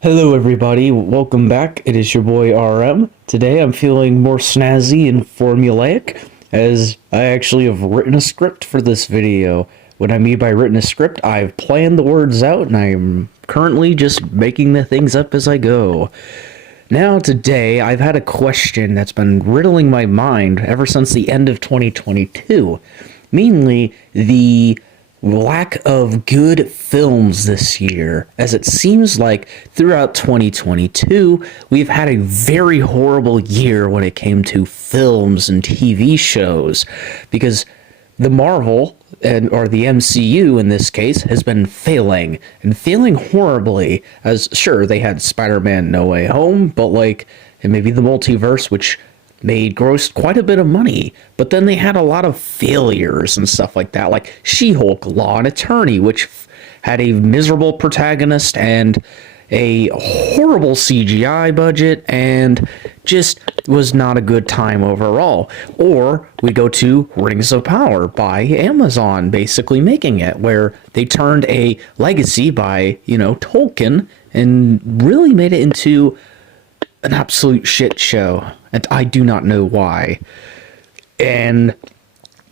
Hello everybody, welcome back. It is your boy RM. Today I'm feeling more snazzy and formulaic as I actually have written a script for this video. What I mean by written a script, I've planned the words out and I'm currently just making the things up as I go. Now today I've had a question that's been riddling my mind ever since the end of 2022. Mainly the lack of good films this year, as it seems like throughout 2022 we've had a very horrible year when it came to films and TV shows, because the Marvel or the MCU in this case has been failing and failing horribly. As sure, they had Spider-Man No Way Home, but and maybe the multiverse, which made grossed quite a bit of money, but then they had a lot of failures and stuff like that, like She-Hulk: Law and Attorney, which had a miserable protagonist and a horrible CGI budget and just was not a good time overall. Or we go to Rings of Power by Amazon, basically making it, where they turned a legacy by, Tolkien and really made it into an absolute shit show, and I do not know why. And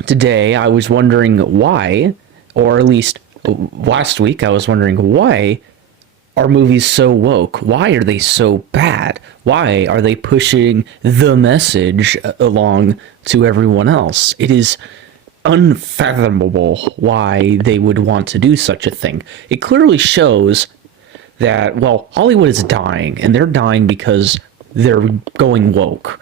today I was wondering why, or at least last week I was wondering why are movies so woke? Why are they so bad? Why are they pushing the message along to everyone else? It is unfathomable why they would want to do such a thing. It clearly shows that, well, Hollywood is dying, and they're dying because they're going woke.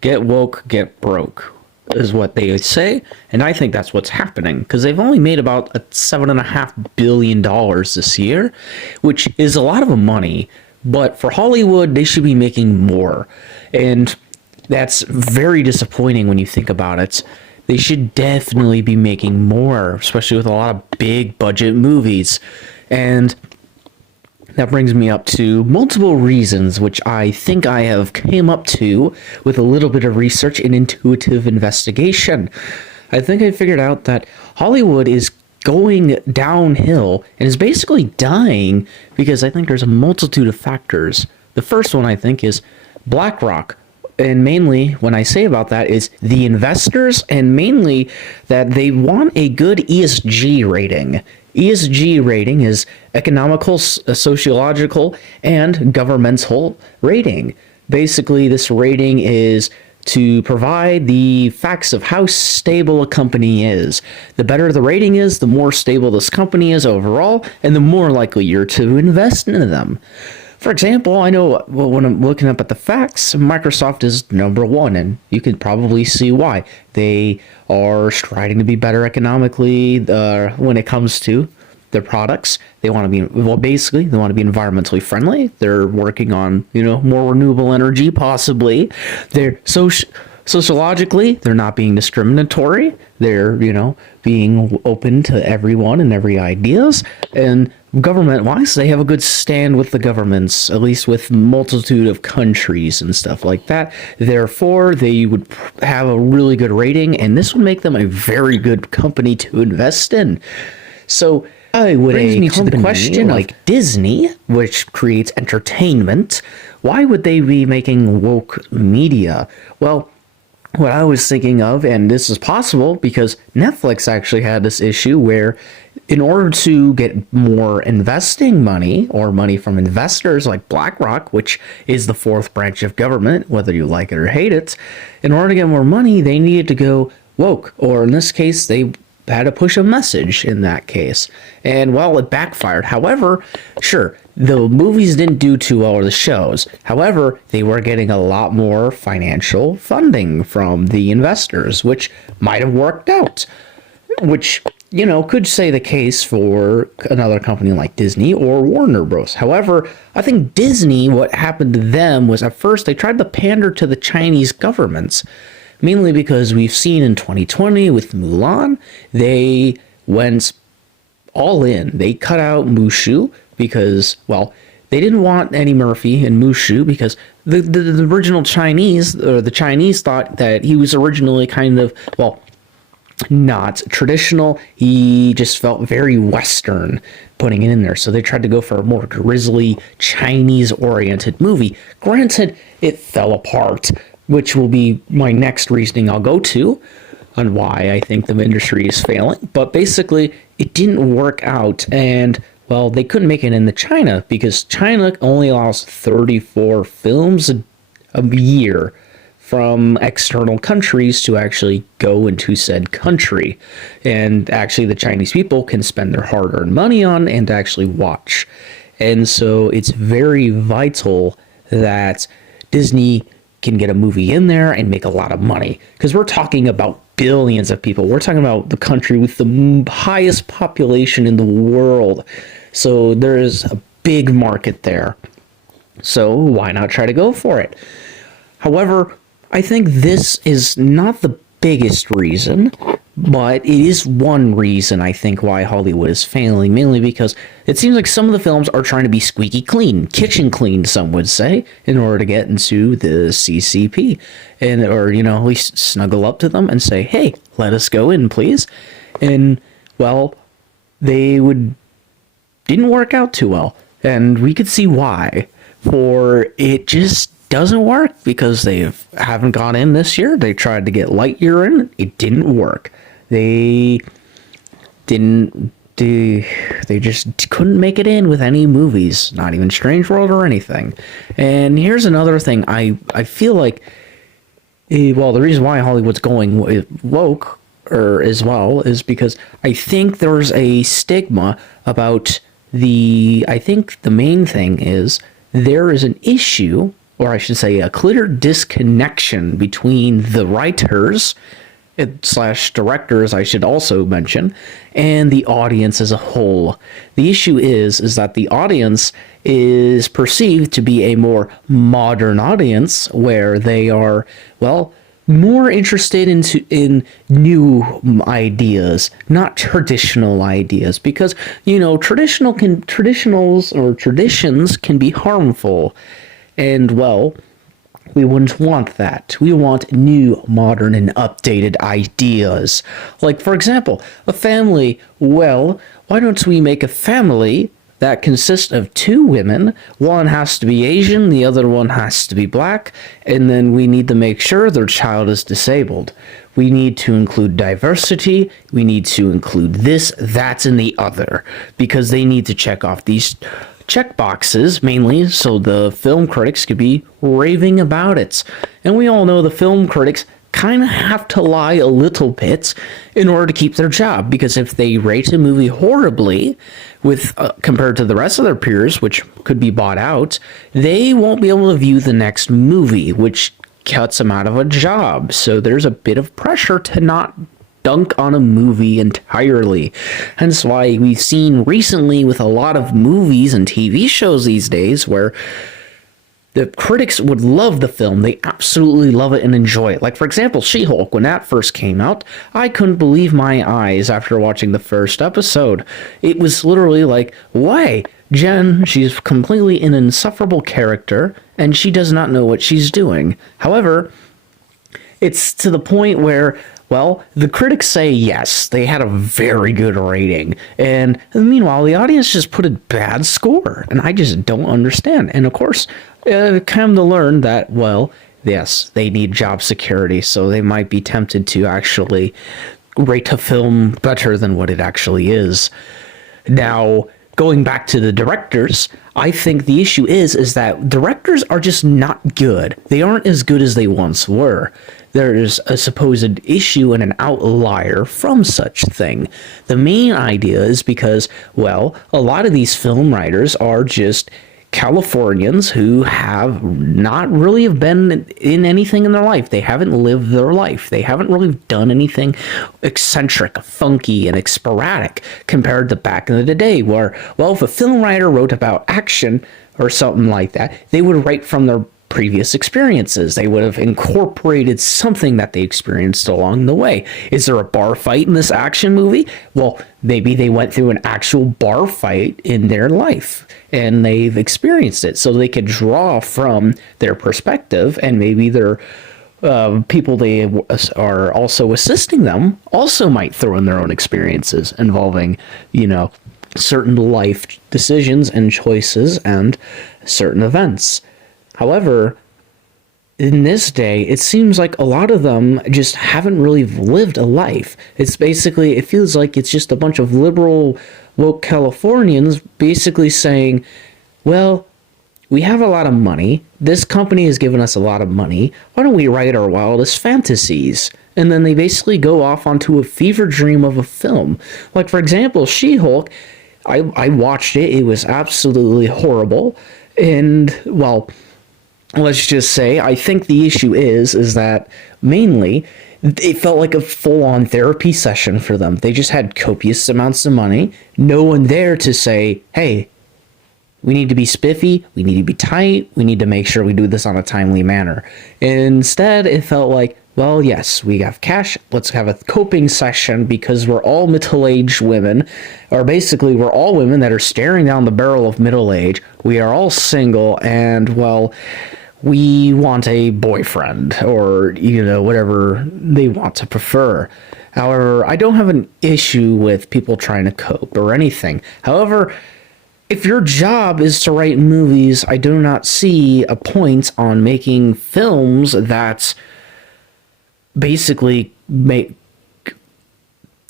Get woke, get broke, is what they say, and I think that's what's happening, because they've only made about $7.5 billion this year, which is a lot of money, but for Hollywood, they should be making more, and that's very disappointing when you think about it. They should definitely be making more, especially with a lot of big budget movies, and that brings me up to multiple reasons, which I think I have came up to with a little bit of research and intuitive investigation. I think I figured out that Hollywood is going downhill and is basically dying because I think there's a multitude of factors. The first one, I think, is BlackRock. And mainly, when I say about that, is the investors, and mainly that they want a good ESG rating. ESG rating is economical, sociological, and governmental rating. Basically, this rating is to provide the facts of how stable a company is. The better the rating is, the more stable this company is overall, and the more likely you're to invest in them. For example, I know when I'm looking up at the facts, Microsoft is number one, and you can probably see why. They are striving to be better economically when it comes to their products. They want to be, well, basically, they want to be environmentally friendly. They're working on, more renewable energy, possibly. They're sociologically, they're not being discriminatory. They're, being open to everyone and every ideas. And government-wise, they have a good stand with the governments, at least with multitude of countries and stuff like that. Therefore, they would have a really good rating, and this would make them a very good company to invest in. So, would a company question like Disney, which creates entertainment, why would they be making woke media? Well, what I was thinking of, and this is possible because Netflix actually had this issue where in order to get more investing money or money from investors like BlackRock, which is the fourth branch of government, whether you like it or hate it, in order to get more money, they needed to go woke, or in this case, they had to push a message in that case. And well, it backfired. However, sure, the movies didn't do too well, or the shows. However, they were getting a lot more financial funding from the investors, which might have worked out. Which, could say the case for another company like Disney or Warner Bros. However, I think Disney, what happened to them was at first they tried to pander to the Chinese governments. Mainly because we've seen in 2020 with Mulan, they went all in. They cut out Mushu because, well, they didn't want Eddie Murphy in Mushu because the original Chinese, or the Chinese thought that he was originally kind of, well, not traditional. He just felt very Western putting it in there. So they tried to go for a more grisly, Chinese oriented movie. Granted, it fell apart, which will be my next reasoning I'll go to on why I think the industry is failing. But basically, it didn't work out. And, well, they couldn't make it into China because China only allows 34 films a year from external countries to actually go into said country. And actually, the Chinese people can spend their hard earned money on and actually watch. And so it's very vital that Disney can get a movie in there and make a lot of money. Because we're talking about billions of people. We're talking about the country with the highest population in the world. So there's a big market there. So why not try to go for it? However, I think this is not the biggest reason, but it is one reason I think why Hollywood is failing, mainly because it seems like some of the films are trying to be squeaky clean, kitchen clean, some would say, in order to get into the CCP, and or at least snuggle up to them and say, "Hey, let us go in, please." And well, didn't work out too well, and we could see why. For it just doesn't work because they haven't gone in this year. They tried to get Lightyear in. It didn't work. They just couldn't make it in with any movies, not even Strange World or anything. And here's another thing. I feel like, well, the reason why Hollywood's going woke as well is because I think there's a stigma about I think the main thing is there is an issue, or I should say a clear disconnection between the writers / directors, I should also mention, and the audience as a whole. The issue is that the audience is perceived to be a more modern audience where they are, well, more interested in new ideas, not traditional ideas, because traditions can be harmful. And, well, we wouldn't want that. We want new, modern, and updated ideas. Like, for example, a family. Well, why don't we make a family that consists of two women? One has to be Asian, the other one has to be black, and then we need to make sure their child is disabled. We need to include diversity. We need to include this, that, and the other, because they need to check off these check boxes, mainly so the film critics could be raving about it. And we all know the film critics kind of have to lie a little bit in order to keep their job, because if they rate a movie horribly with compared to the rest of their peers, which could be bought out, they won't be able to view the next movie, which cuts them out of a job. So there's a bit of pressure to not dunk on a movie entirely. Hence why we've seen recently with a lot of movies and TV shows these days where the critics would love the film. They absolutely love it and enjoy it. Like, for example, She-Hulk, when that first came out, I couldn't believe my eyes after watching the first episode. It was literally like, why? Jen, she's completely an insufferable character, and she does not know what she's doing. However, it's to the point where, well, the critics say yes, they had a very good rating, and meanwhile, the audience just put a bad score, and I just don't understand. And of course, come to learn that, well, yes, they need job security, so they might be tempted to actually rate a film better than what it actually is. Now, going back to the directors, I think the issue is that directors are just not good. They aren't as good as they once were. There's a supposed issue and an outlier from such thing. The main idea is because, well, a lot of these film writers are just Californians who have not really have been in anything in their life. They haven't lived their life. They haven't really done anything eccentric, funky, and sporadic compared to back in the day where, well, if a film writer wrote about action or something like that, they would write from their previous experiences. They would have incorporated something that they experienced along the way. Is there a bar fight in this action movie? Well, maybe they went through an actual bar fight in their life and they've experienced it, so they could draw from their perspective and maybe their people they are also assisting them also might throw in their own experiences involving, certain life decisions and choices and certain events. However, in this day, it seems like a lot of them just haven't really lived a life. It's basically, it feels like it's just a bunch of liberal, woke Californians basically saying, well, we have a lot of money. This company has given us a lot of money. Why don't we write our wildest fantasies? And then they basically go off onto a fever dream of a film. Like, for example, She-Hulk, I watched it. It was absolutely horrible. And, well, let's just say, I think the issue is that mainly it felt like a full-on therapy session for them. They just had copious amounts of money. No one there to say, hey, we need to be spiffy, we need to be tight, we need to make sure we do this on a timely manner. Instead, it felt like, well, yes, we have cash, let's have a coping session because we're all middle-aged women, or basically we're all women that are staring down the barrel of middle age, we are all single, and, well, we want a boyfriend, or, whatever they want to prefer. However, I don't have an issue with people trying to cope or anything. However, if your job is to write movies, I do not see a point on making films that basically make...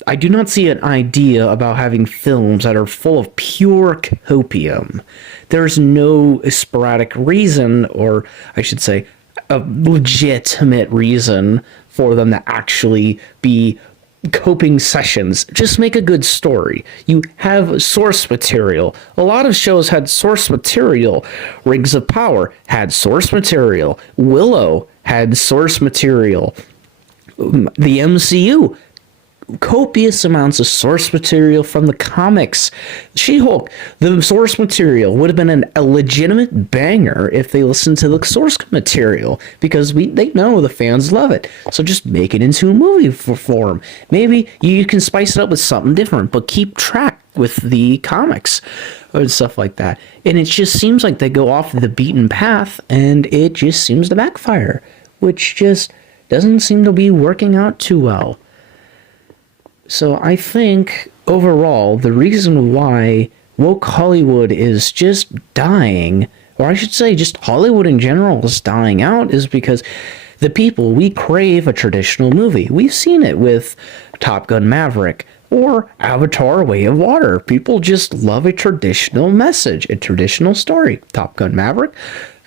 I do not see an idea about having films that are full of pure copium. There's no sporadic reason, or I should say, a legitimate reason for them to actually be coping sessions. Just make a good story. You have source material. A lot of shows had source material. Rings of Power had source material. Willow had source material. The MCU, copious amounts of source material from the comics. She-Hulk, the source material would have been a legitimate banger if they listened to the source material, because they know the fans love it. So just make it into a movie form. Maybe you can spice it up with something different, but keep track with the comics and stuff like that. And it just seems like they go off the beaten path, and it just seems to backfire, which just doesn't seem to be working out too well. So I think, overall, the reason why woke Hollywood is just dying, or I should say just Hollywood in general is dying out, is because the people, we crave a traditional movie. We've seen it with Top Gun Maverick or Avatar: Way of Water. People just love a traditional message, a traditional story. Top Gun Maverick,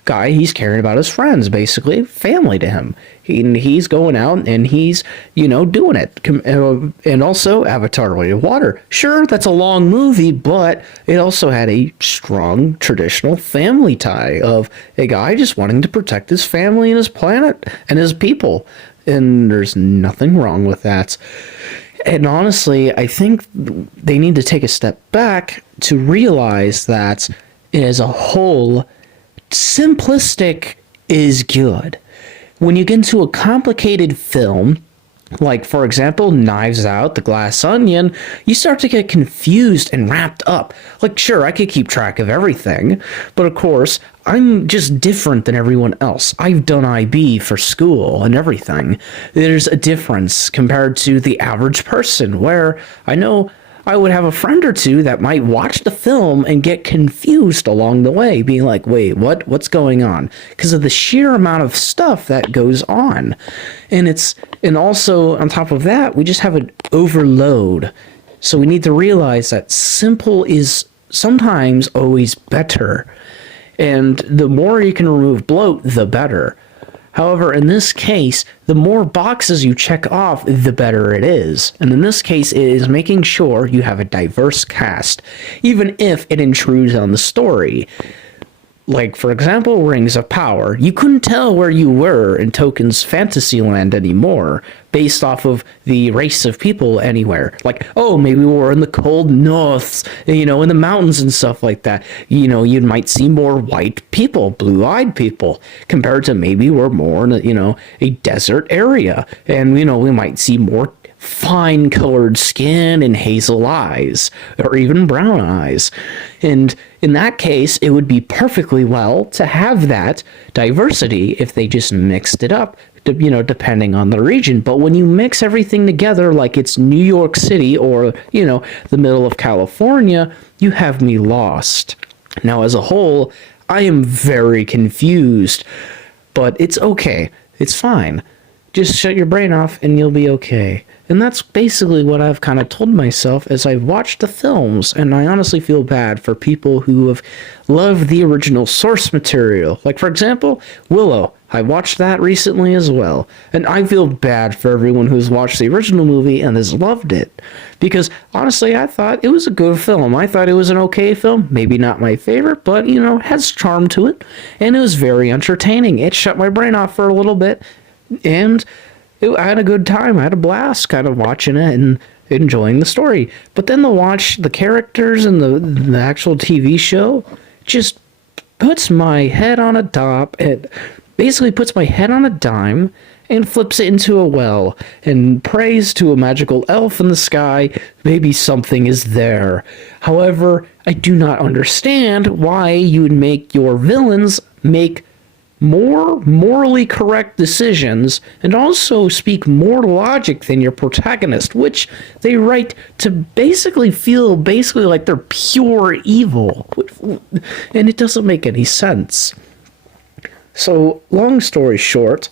guy, he's caring about his friends, basically family to him. He's going out and he's, doing it. And also Avatar: Way of Water. Sure, that's a long movie, but it also had a strong traditional family tie of a guy just wanting to protect his family and his planet and his people. And there's nothing wrong with that. And honestly, I think they need to take a step back to realize that as a whole, simplistic is good. When you get into a complicated film, like, for example, Knives Out, The Glass Onion, you start to get confused and wrapped up. Like, sure, I could keep track of everything, but of course, I'm just different than everyone else. I've done IB for school and everything. There's a difference compared to the average person, where I know I would have a friend or two that might watch the film and get confused along the way, being like, wait, what's going on? Because of the sheer amount of stuff that goes on. And also, on top of that, we just have an overload. So we need to realize that simple is sometimes always better. And the more you can remove bloat, the better. However, in this case, the more boxes you check off, the better it is. And in this case, it is making sure you have a diverse cast, even if it intrudes on the story. Like, for example, Rings of Power. You couldn't tell where you were in Tolkien's Fantasyland anymore, based off of the race of people anywhere. Like, oh, maybe we're in the cold north, in the mountains and stuff like that. You might see more white people, blue-eyed people, compared to maybe we're more in a desert area. And, we might see more fine colored skin and hazel eyes, or even brown eyes. And in that case, it would be perfectly well to have that diversity if they just mixed it up depending on the region. But when you mix everything together, like it's New York City or, the middle of California, you have me lost. Now, as a whole, I am very confused, but it's okay. It's fine. Just shut your brain off and you'll be okay. And that's basically what I've kind of told myself as I've watched the films, and I honestly feel bad for people who have loved the original source material. Like, for example, Willow. I watched that recently as well, and I feel bad for everyone who's watched the original movie and has loved it. Because, honestly, I thought it was a good film. I thought it was an okay film. Maybe not my favorite, but, has charm to it. And it was very entertaining. It shut my brain off for a little bit, and I had a good time. I had a blast kind of watching it and enjoying the story. But then to watch the characters and the actual TV show just puts my head on a top. It basically puts my head on a dime and flips it into a well and prays to a magical elf in the sky. Maybe something is there. However, I do not understand why you would make your villains make more morally correct decisions and also speak more logic than your protagonist, which they write to basically feel like they're pure evil. And it doesn't make any sense. So, long story short,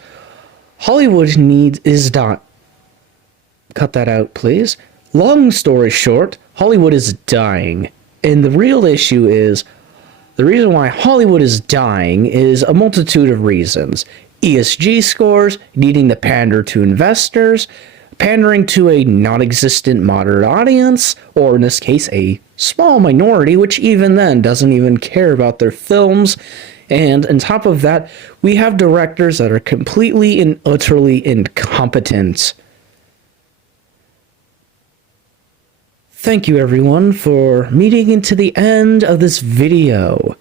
Hollywood is not... Cut that out, please. Long story short, Hollywood is dying. And the real issue is, the reason why Hollywood is dying is a multitude of reasons. ESG scores, needing to pander to investors, pandering to a non-existent moderate audience, or in this case, a small minority, which even then doesn't even care about their films. And on top of that, we have directors that are completely and utterly incompetent. Thank you everyone for meeting into the end of this video.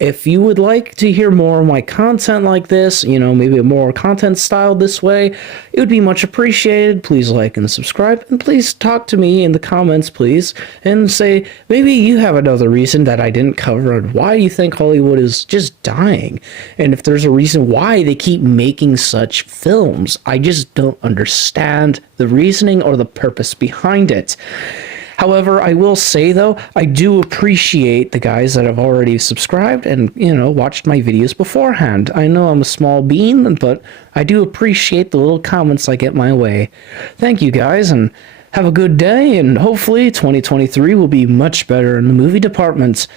If you would like to hear more of my content like this, maybe a more content style this way, it would be much appreciated. Please like and subscribe, and please talk to me in the comments, please, and say maybe you have another reason that I didn't cover on why you think Hollywood is just dying, and if there's a reason why they keep making such films. I just don't understand the reasoning or the purpose behind it. However, I will say, though, I do appreciate the guys that have already subscribed and, watched my videos beforehand. I know I'm a small bean, but I do appreciate the little comments I get my way. Thank you, guys, and have a good day, and hopefully 2023 will be much better in the movie department.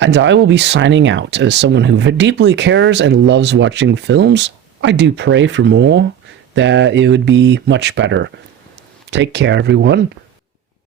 And I will be signing out. As someone who deeply cares and loves watching films, I do pray for more, that it would be much better. Take care, everyone.